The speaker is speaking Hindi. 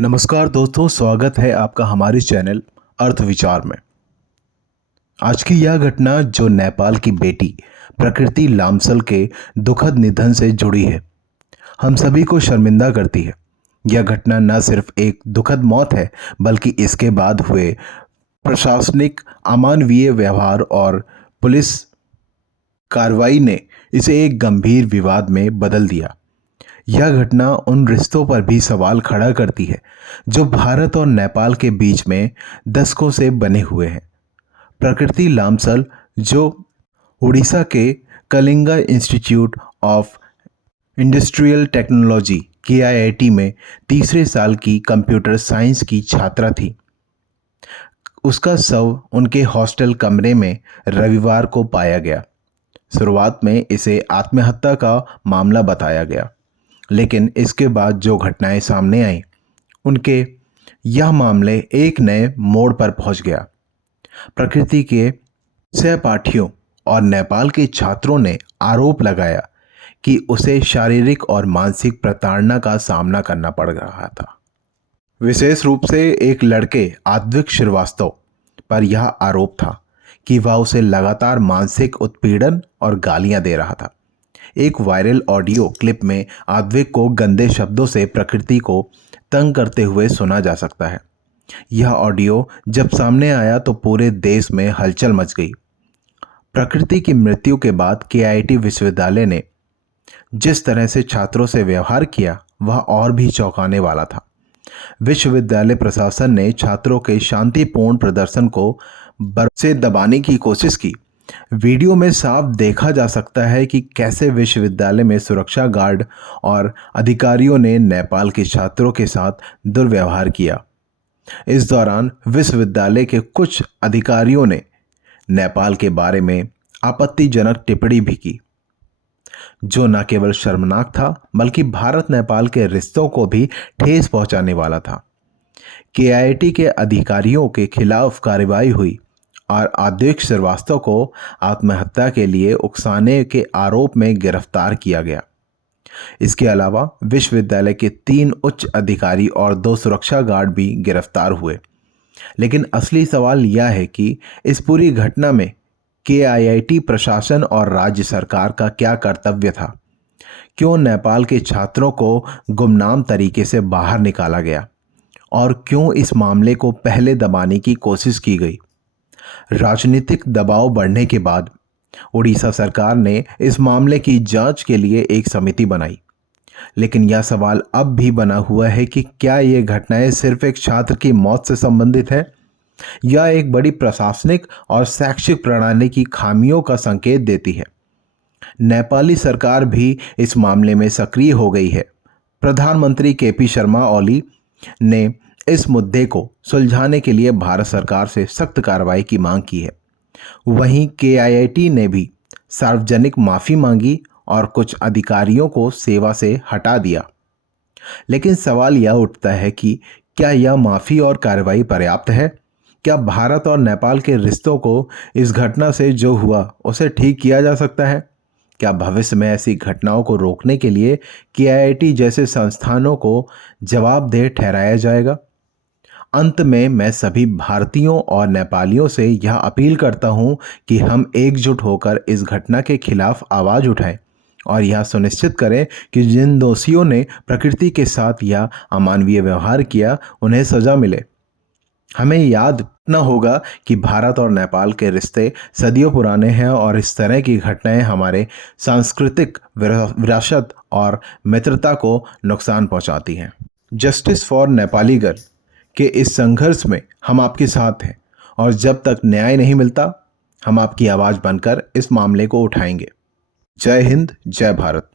नमस्कार दोस्तों, स्वागत है आपका हमारे चैनल अर्थ विचार में। आज की यह घटना जो नेपाल की बेटी प्रकृति लामसल के दुखद निधन से जुड़ी है, हम सभी को शर्मिंदा करती है। यह घटना न सिर्फ एक दुखद मौत है, बल्कि इसके बाद हुए प्रशासनिक अमानवीय व्यवहार और पुलिस कार्रवाई ने इसे एक गंभीर विवाद में बदल दिया। यह घटना उन रिश्तों पर भी सवाल खड़ा करती है जो भारत और नेपाल के बीच में दशकों से बने हुए हैं। प्रकृति लामसल, जो उड़ीसा के Kalinga institute of industrial technology KIIT में तीसरे साल की कंप्यूटर साइंस की छात्रा थी, उसका शव उनके हॉस्टल कमरे में रविवार को पाया गया। शुरुआत में इसे आत्महत्या का मामला बताया गया, लेकिन इसके बाद जो घटनाएं सामने आईं, उनके यह मामले एक नए मोड़ पर पहुंच गया। प्रकृति के सहपाठियों और नेपाल के छात्रों ने आरोप लगाया कि उसे शारीरिक और मानसिक प्रताड़ना का सामना करना पड़ रहा था। विशेष रूप से एक लड़के आद्विक श्रीवास्तव पर यह आरोप था कि वह उसे लगातार मानसिक उत्पीड़न और गालियां दे रहा था। एक वायरल ऑडियो क्लिप में आद्विक को गंदे शब्दों से प्रकृति को तंग करते हुए सुना जा सकता है। यह ऑडियो जब सामने आया तो पूरे देश में हलचल मच गई। प्रकृति की मृत्यु के बाद KIIT विश्वविद्यालय ने जिस तरह से छात्रों से व्यवहार किया, वह और भी चौंकाने वाला था। विश्वविद्यालय प्रशासन ने छात्रों के शांतिपूर्ण प्रदर्शन को बर्फ से दबाने की कोशिश की। वीडियो में साफ देखा जा सकता है कि कैसे विश्वविद्यालय में सुरक्षा गार्ड और अधिकारियों ने नेपाल के छात्रों के साथ दुर्व्यवहार किया। इस दौरान विश्वविद्यालय के कुछ अधिकारियों ने नेपाल के बारे में आपत्तिजनक टिप्पणी भी की, जो न केवल शर्मनाक था बल्कि भारत नेपाल के रिश्तों को भी ठेस पहुंचाने वाला था। KIIT के अधिकारियों के खिलाफ कार्रवाई हुई और आद्विक श्रीवास्तव को आत्महत्या के लिए उकसाने के आरोप में गिरफ्तार किया गया। इसके अलावा विश्वविद्यालय के 3 उच्च अधिकारी और 2 सुरक्षा गार्ड भी गिरफ्तार हुए। लेकिन असली सवाल यह है कि इस पूरी घटना में KIIT प्रशासन और राज्य सरकार का क्या कर्तव्य था? क्यों नेपाल के छात्रों को गुमनाम तरीके से बाहर निकाला गया और क्यों इस मामले को पहले दबाने की कोशिश की गई? राजनीतिक दबाव बढ़ने के बाद उड़ीसा सरकार ने इस मामले की जांच के लिए एक समिति बनाई, लेकिन यह सवाल अब भी बना हुआ है कि क्या ये घटनाएं सिर्फ एक छात्र की मौत से संबंधित है या एक बड़ी प्रशासनिक और शैक्षिक प्रणाली की खामियों का संकेत देती है। नेपाली सरकार भी इस मामले में सक्रिय हो गई है। प्रधानमंत्री KP शर्मा ओली ने इस मुद्दे को सुलझाने के लिए भारत सरकार से सख्त कार्रवाई की मांग की है। वहीं KIIT ने भी सार्वजनिक माफ़ी मांगी और कुछ अधिकारियों को सेवा से हटा दिया। लेकिन सवाल यह उठता है कि क्या यह माफ़ी और कार्रवाई पर्याप्त है? क्या भारत और नेपाल के रिश्तों को इस घटना से जो हुआ उसे ठीक किया जा सकता है? क्या भविष्य में ऐसी घटनाओं को रोकने के लिए KIIT जैसे संस्थानों को जवाबदेह ठहराया जाएगा? अंत में मैं सभी भारतीयों और नेपालियों से यह अपील करता हूं कि हम एकजुट होकर इस घटना के खिलाफ आवाज़ उठाएं और यह सुनिश्चित करें कि जिन दोषियों ने प्रकृति के साथ यह अमानवीय व्यवहार किया, उन्हें सज़ा मिले। हमें याद रखना होगा कि भारत और नेपाल के रिश्ते सदियों पुराने हैं और इस तरह की घटनाएं हमारे सांस्कृतिक विरासत और मित्रता को नुकसान पहुंचाती हैं। जस्टिस फॉर नेपाली गर्ल के इस संघर्ष में हम आपके साथ हैं और जब तक न्याय नहीं मिलता, हम आपकी आवाज़ बनकर इस मामले को उठाएंगे। जय हिंद, जय भारत।